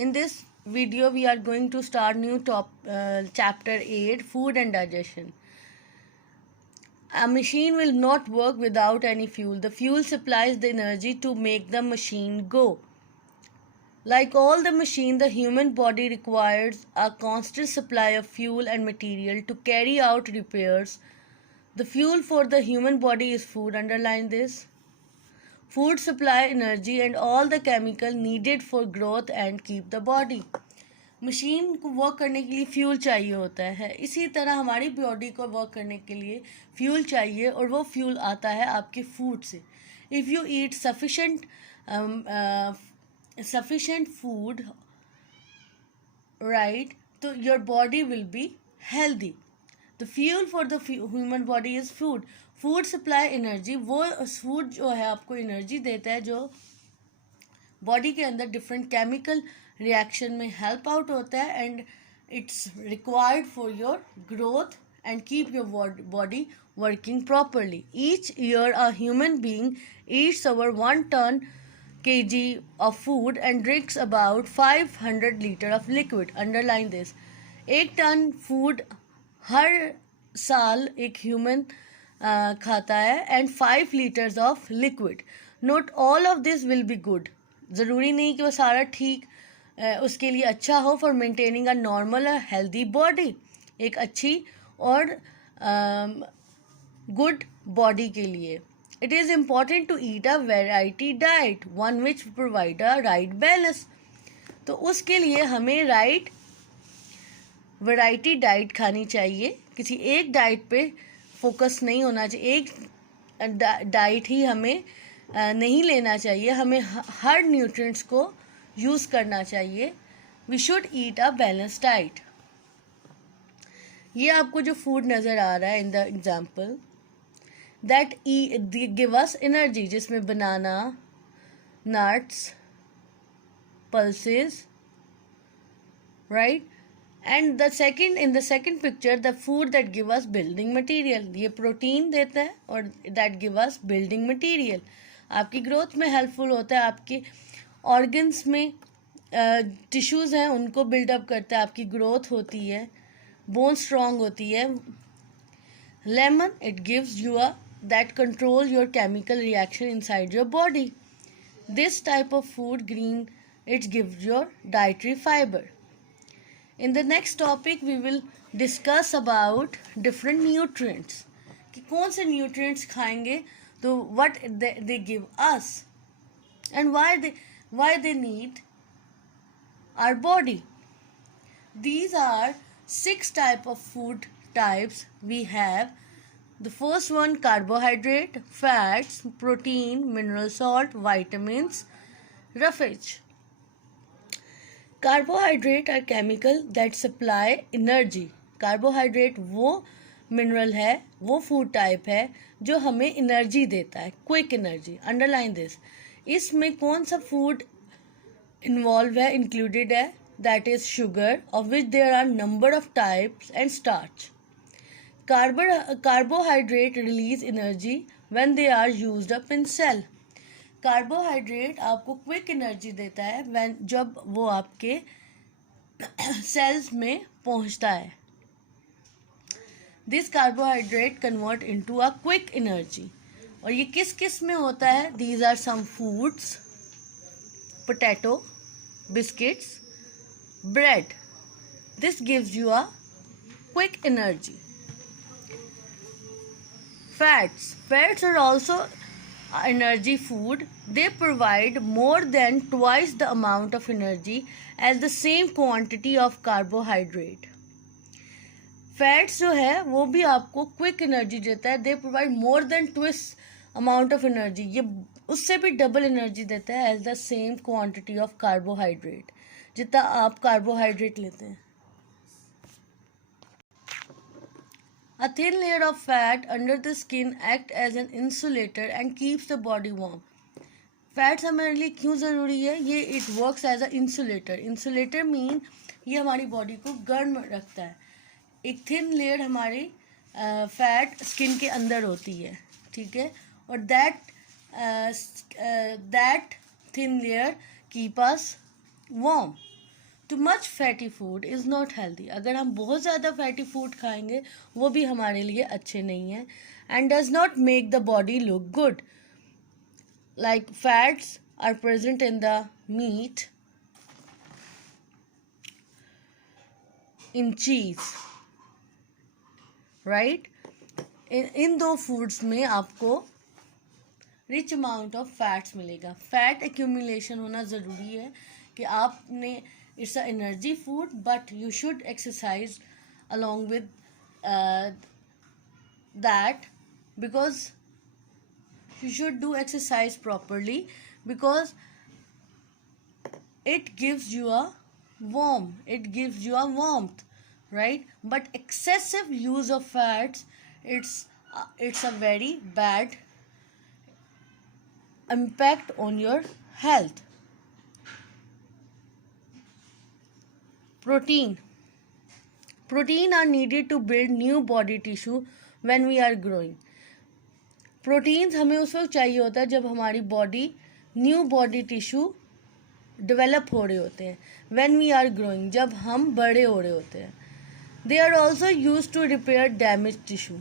In this video, we are going to start new chapter 8, Food and Digestion. A machine will not work without any fuel. The fuel supplies the energy to make the machine go. Like all the machine, the human body requires a constant supply of fuel and material to carry out repairs. The fuel for the human body is food. Underline this. Food supply energy and all the chemical needed for growth and keep the body. Machine को work करने के लिए fuel चाहिए होता है, इसी तरह हमारी बॉडी को वर्क करने के लिए फ्यूल चाहिए और वो फ्यूल आता है आपके फूड से. If you eat sufficient food, right, तो your body will be healthy. The fuel for the human body is food. Food supply energy, वो फूड जो है आपको एनर्जी देता है, जो बॉडी के अंदर डिफरेंट केमिकल रिएक्शन में हेल्प आउट होता है and it's required for your growth and keep your body working properly. Each year a human being eats over 1 ton kg of food and drinks about 500 liter of liquid. Underline this. 1 ton food हर साल एक human खाता है and 5 litres of liquid. Not all of this will be good. ज़रूरी नहीं कि वो सारा ठीक उसके लिए अच्छा हो for maintaining a normal healthy body. एक अच्छी और गुड बॉडी के लिए it is important to eat a variety diet, one which provide a right balance. तो उसके लिए हमें राइट वैरायटी डाइट खानी चाहिए. किसी एक डाइट पे फोकस नहीं होना चाहिए, एक डाइट ही हमें नहीं लेना चाहिए. हमें हर न्यूट्रिएंट्स को यूज़ करना चाहिए. We should eat a balance diet. ये आपको जो फूड नज़र आ रहा है in the example that give us energy, जिसमें banana, nuts, pulses, right. And in the second picture the food that give us building material, ये प्रोटीन देता है और that give us building material. आपकी ग्रोथ में हेल्पफुल होता है, आपके ऑर्गन्स में टिश्यूज़ हैं उनको बिल्डअप करता है, आपकी ग्रोथ होती है, बोन स्ट्रॉन्ग होती है. Lemon, it gives you that control your chemical reaction inside your body. This type of food, green, it gives your dietary fiber. In the next topic we will discuss about different nutrients, कि कौन से nutrients खाएंगे तो what they give us and why they need our body. These are 6 type of food types we have. The first one, carbohydrate, fats, protein, mineral salt, vitamins, roughage. Carbohydrate are chemical that supply energy. Carbohydrate वो mineral है, वो food type है जो हमें energy देता है, quick energy. Underline this. इसमें कौन सा फूड इन्वॉल्व है, इंक्लूडेड है, that is sugar, of which there are number of types, and starch. Carbohydrate release energy when they are used up in cell. Carbohydrate आपको quick energy देता है जब वो आपके सेल्स में पहुंचता है. This carbohydrate convert into a quick energy. और ये किस किस में होता है? These are some foods, potato, biscuits, bread. This gives you a quick energy. Fats are also energy food. They provide more than twice the amount of energy as the same quantity of carbohydrate. Fats जो है वो भी आपको quick energy देता है. They provide more than twice amount of energy. ये उससे भी डबल एनर्जी देता है as the same quantity of carbohydrate, जितना आप कार्बोहाइड्रेट लेते हैं. A thin layer of fat under the skin acts as an insulator and keeps the body warm. Fats हमारे लिए क्यों ज़रूरी है? ये it works as a insulator. Insulator mean ये हमारी बॉडी को गर्म रखता है. एक थिन लेयर हमारी फैट स्किन के अंदर होती है, ठीक है, और that thin layer keep us warm. Too much fatty food is not healthy. अगर हम बहुत ज़्यादा फैटी फूड खाएंगे वो भी हमारे लिए अच्छे नहीं हैं. And does not make the body look good. Like fats are present in the meat, in cheese, right. इन दो फूड्स में आपको रिच अमाउंट ऑफ फैट्स मिलेगा. फैट एक्यूमुलेशन होना ज़रूरी है कि आपने, it's a energy food but you should exercise along with that, because you should do exercise properly, because it gives you a warmth, right. But excessive use of fats, it's a very bad impact on your health. Protein are needed to build new body tissue when we are growing. Proteins हमें उस वक्त चाहिए होता है जब हमारी body, new body tissue develop हो रहे होते हैं. व्हेन वी आर ग्रोइंग, जब हम बड़े हो रहे होते हैं. They are also use to repair damage tissue.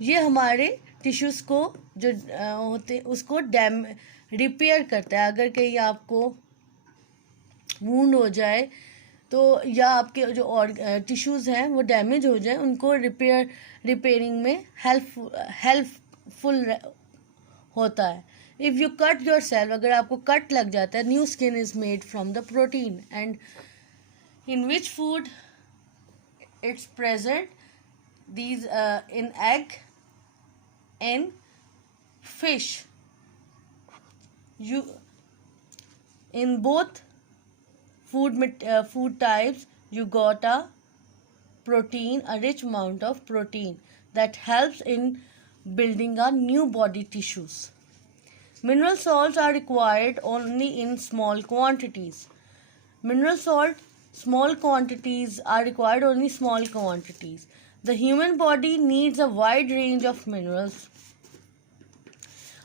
ये हमारे टिश्यूज़ को जो होते उसको रिपेयर करता है. अगर कहीं आपको वूंड हो जाए तो, या आपके जो टिश्यूज़ हैं वो डैमेज हो जाए, उनको रिपेयरिंग में हेल्पफुल होता है. If you cut your self, अगर आपको कट लग जाता है, new skin is made from the protein. And in which food it's present, these in egg, in fish. You, in both food types you got a protein, a rich amount of protein that helps in building a new body tissues. Mineral salts are required only in small quantities. Mineral salt, small quantities are required, only small quantities. The human body needs a wide range of minerals.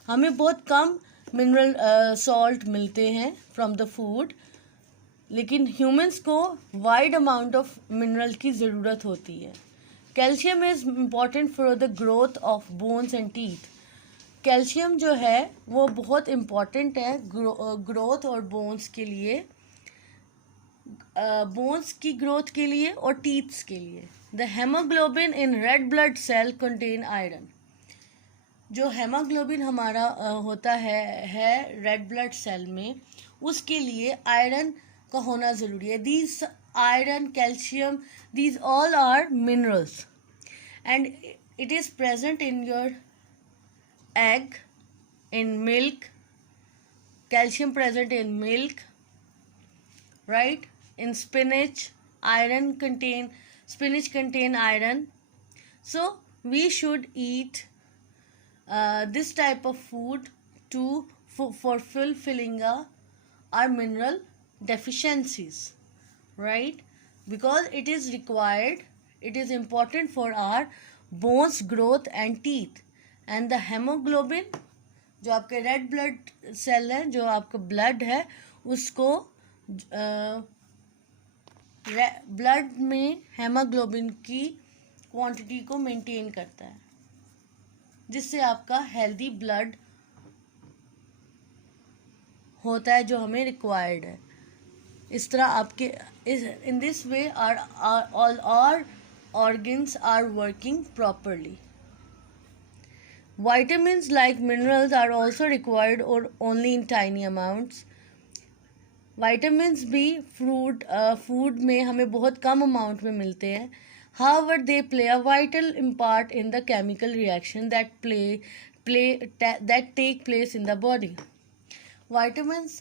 हमें बहुत कम mineral salt मिलते हैं from the food, लेकिन humans को wide amount of mineral की ज़रूरत होती है. Calcium is important for the growth of bones and teeth. Calcium जो है वो बहुत इम्पॉर्टेंट है ग्रोथ और बोन्स के लिए, बोन्स की ग्रोथ के लिए और टीथ्स के लिए. The haemoglobin in red blood cell contain iron. जो हेमोग्लोबिन हमारा होता है रेड ब्लड सेल में, उसके लिए आयरन का होना ज़रूरी है. These iron, calcium, these all are minerals and it is present in your egg, in milk. Calcium present in milk, right. In spinach, spinach contain iron. So we should eat this type of food for fulfilling our mineral deficiencies, right. Because it is required, it is important for our bones growth and teeth. And the hemoglobin, जो आपके red blood cell है, जो आपका blood है, उसको blood में haemoglobin की quantity को मेंटेन करता है, जिससे आपका हेल्दी ब्लड होता है जो हमें रिक्वायर्ड है. इस तरह आपके in this way all our organs are working properly. Vitamins like minerals are also required or only in tiny amounts. Vitamins भी फूड में हमें बहुत कम अमाउंट में मिलते हैं. However, they play a vital part in the chemical reaction that take place in the body. Vitamins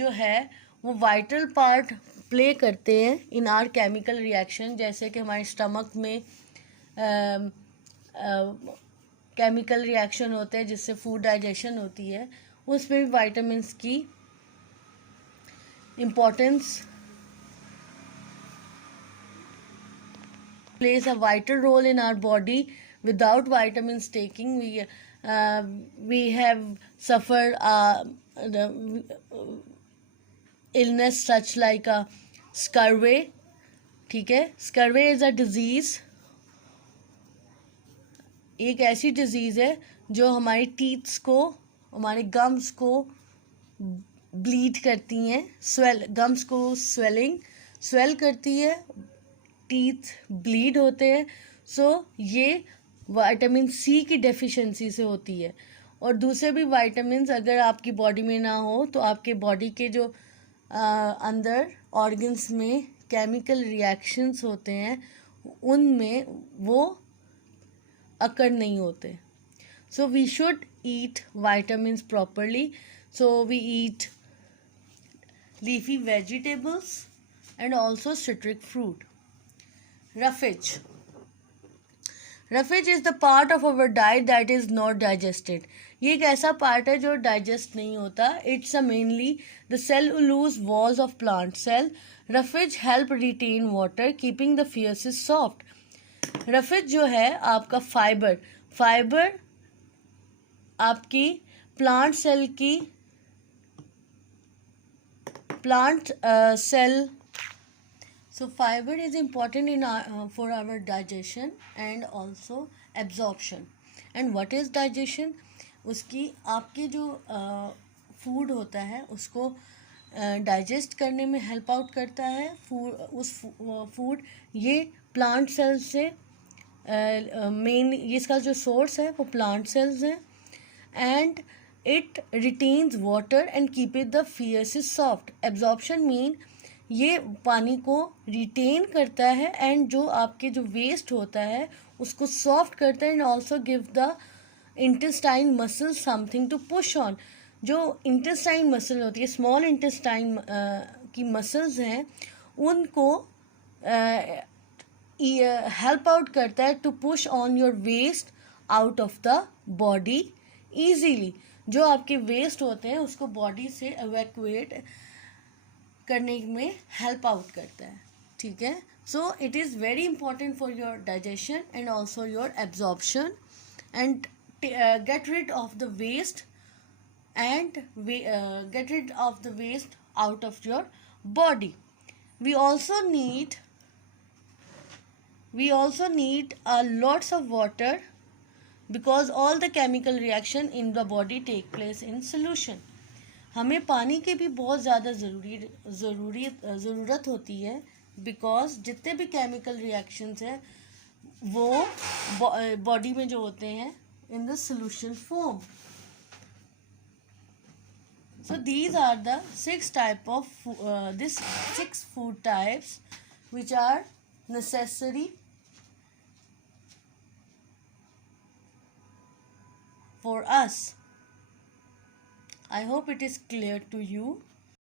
जो है वो वाइटल पार्ट प्ले करते हैं इन आर केमिकल रिएक्शन. जैसे कि हमारे स्टमक में केमिकल रिएक्शन होते हैं जिससे फूड डाइजेशन होती है, उसमें भी विटामिन्स की importance plays a vital role in our body. Without vitamins taking, we have suffered the illness such like स्कर्वे, ठीक है। स्कर्वे इज़ अ डिजीज़, एक ऐसी डिजीज़ है जो हमारी टीथ्स को, हमारे गम्स को ब्लीड करती हैं, गम्स को स्वेल करती है, टीथ ब्लीड होते हैं। सो ये विटामिन सी की डेफिशिएंसी से होती है। और दूसरे भी विटामिन्स अगर आपकी बॉडी में ना हो तो आपके बॉडी के जो अंदर ऑर्गन्स में केमिकल रिएक्शंस होते हैं उनमें वो अकर नहीं होते। So we should eat vitamins properly. So we eat leafy vegetables and also citric fruit. Roughage. Roughage is the part of our diet that is not digested. ये एक ऐसा पार्ट है जो डाइजेस्ट नहीं होता. It's a mainly the cellulose walls of plant cell. Roughage help retain water, keeping the fezes soft. Roughage जो है आपका फाइबर आपकी plant cell. So fiber is important in for our digestion and also absorption. And what is digestion? उसकी आपके जो food होता है उसको डाइजेस्ट करने में हेल्प आउट करता है. फूड ये प्लांट सेल्स से मेन, इसका जो सोर्स है वो प्लांट सेल्स हैं. And it retains water and keep it the fezes soft. Absorption mean ये पानी को रिटेन करता है एंड जो आपके जो वेस्ट होता है उसको सॉफ्ट करता है and also give the intestine muscle something to push on. जो इंटेस्टाइन मसल होती है, स्मॉल इंटेस्टाइन की मसल्स हैं, उनको हेल्प आउट करता है to push on your waste out of the body easily. जो आपके वेस्ट होते हैं उसको बॉडी से एवैक्यूएट करने में हेल्प आउट करता है, ठीक है. So it is very important for your digestion and also your absorption and get rid of the waste and get rid of the waste out of your body. We also need lots of water because all the chemical reaction in the body take place in solution. हमें पानी की भी बहुत ज़्यादा ज़रूरत होती है because जितने भी केमिकल रिएक्शंस हैं वो बॉडी में जो होते हैं in the solution form. So these are the six food types which are necessary for us. I hope it is clear to you.